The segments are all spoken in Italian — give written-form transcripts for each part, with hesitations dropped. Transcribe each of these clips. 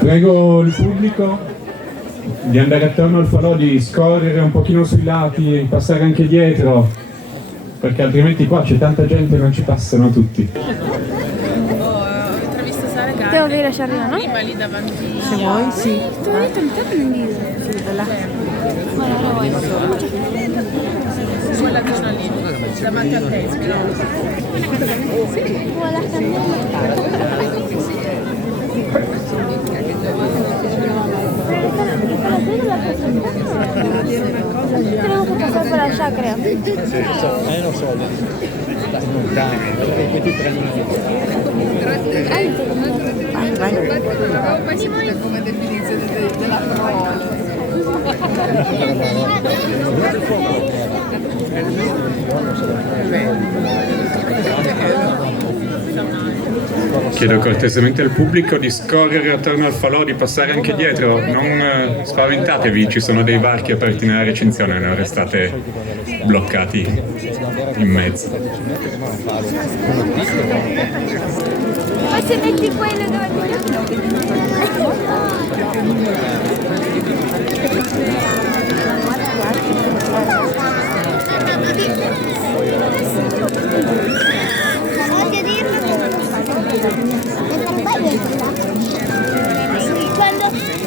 Prego il pubblico di andare attorno al falò, di scorrere un pochino sui lati, passare anche dietro, perché altrimenti qua c'è tanta gente e non ci passano tutti. Ho intravisto Sara Gatti. Devo dire lasciare no? Prima lì davanti. Se vuoi, sì. Tu hai detto intanto non dire. Sì, bella. Ma non lo vuoi quella zona lì, davanti al Tesco. Devo passare per la sacra. Non so, lontani, perché ti prendono Come definizione della parola. Chiedo cortesemente al pubblico di scorrere attorno al falò, di passare anche dietro, non spaventatevi, ci sono dei varchi aperti nella recinzione, non restate bloccati in mezzo. Ma se metti quello dove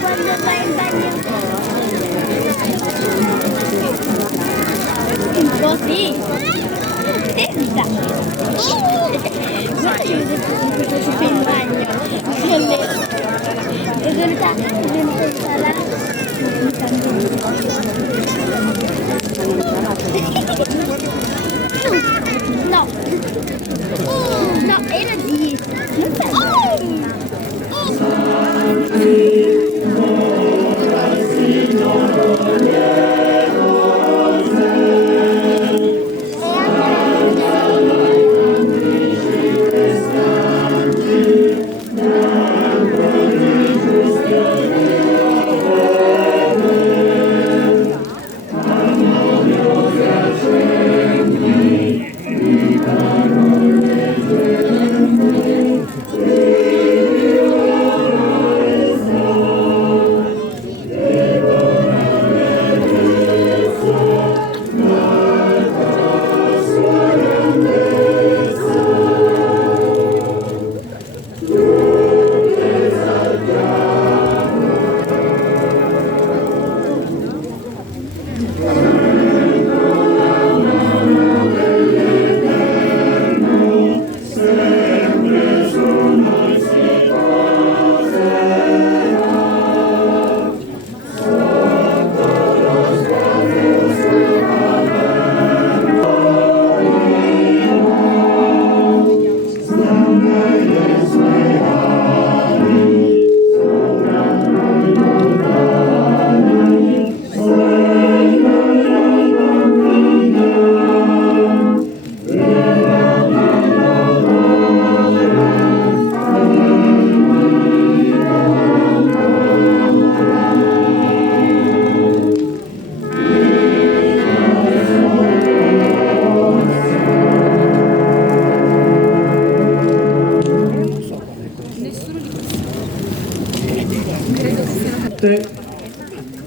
quando vai in bagno un po' sì guarda io ho detto in bagno in realtà no era dietro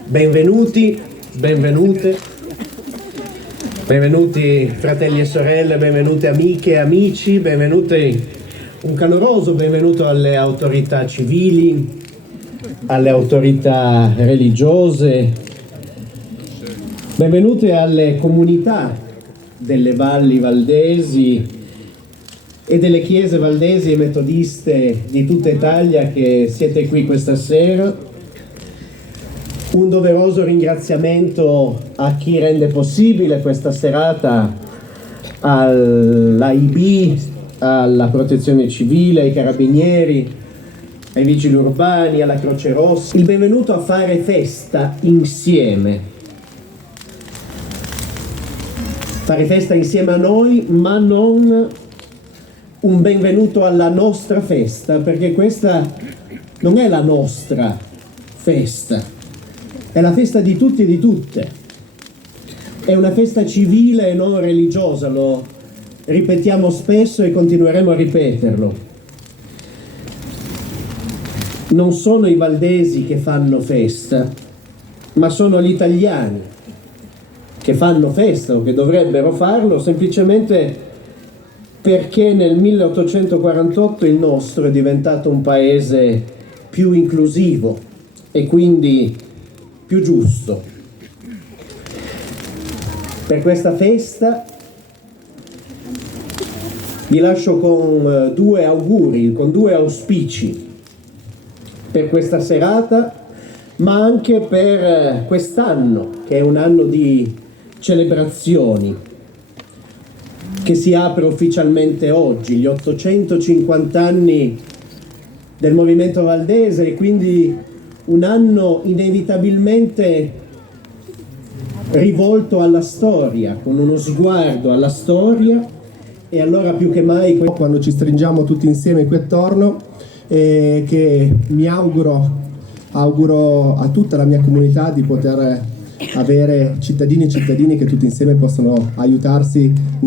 Benvenuti, benvenute, benvenuti fratelli e sorelle, benvenute amiche e amici, benvenuti, un caloroso benvenuto alle autorità civili, alle autorità religiose, benvenute alle comunità delle valli valdesi e delle chiese valdesi e metodiste di tutta Italia che siete qui questa sera. Un doveroso ringraziamento a chi rende possibile questa serata, all'AIB, alla Protezione Civile, ai Carabinieri, ai Vigili Urbani, alla Croce Rossa. Il benvenuto a fare festa insieme. Fare festa insieme a noi, ma non un benvenuto alla nostra festa, perché questa non è la nostra festa. È la festa di tutti e di tutte, è una festa civile e non religiosa, lo ripetiamo spesso e continueremo a ripeterlo. non sono i valdesi che fanno festa, ma sono gli italiani che fanno festa o che dovrebbero farlo semplicemente perché nel 1848 il nostro è diventato un paese più inclusivo e quindi più giusto. Per questa festa vi lascio con due auguri, con due auspici per questa serata, ma anche per quest'anno, che è un anno di celebrazioni, che si apre ufficialmente oggi, gli 850 anni del movimento valdese, e quindi un anno inevitabilmente rivolto alla storia, con uno sguardo alla storia. E allora più che mai, quando ci stringiamo tutti insieme qui attorno, che mi auguro a tutta la mia comunità di poter avere cittadini e cittadine che tutti insieme possono aiutarsi nella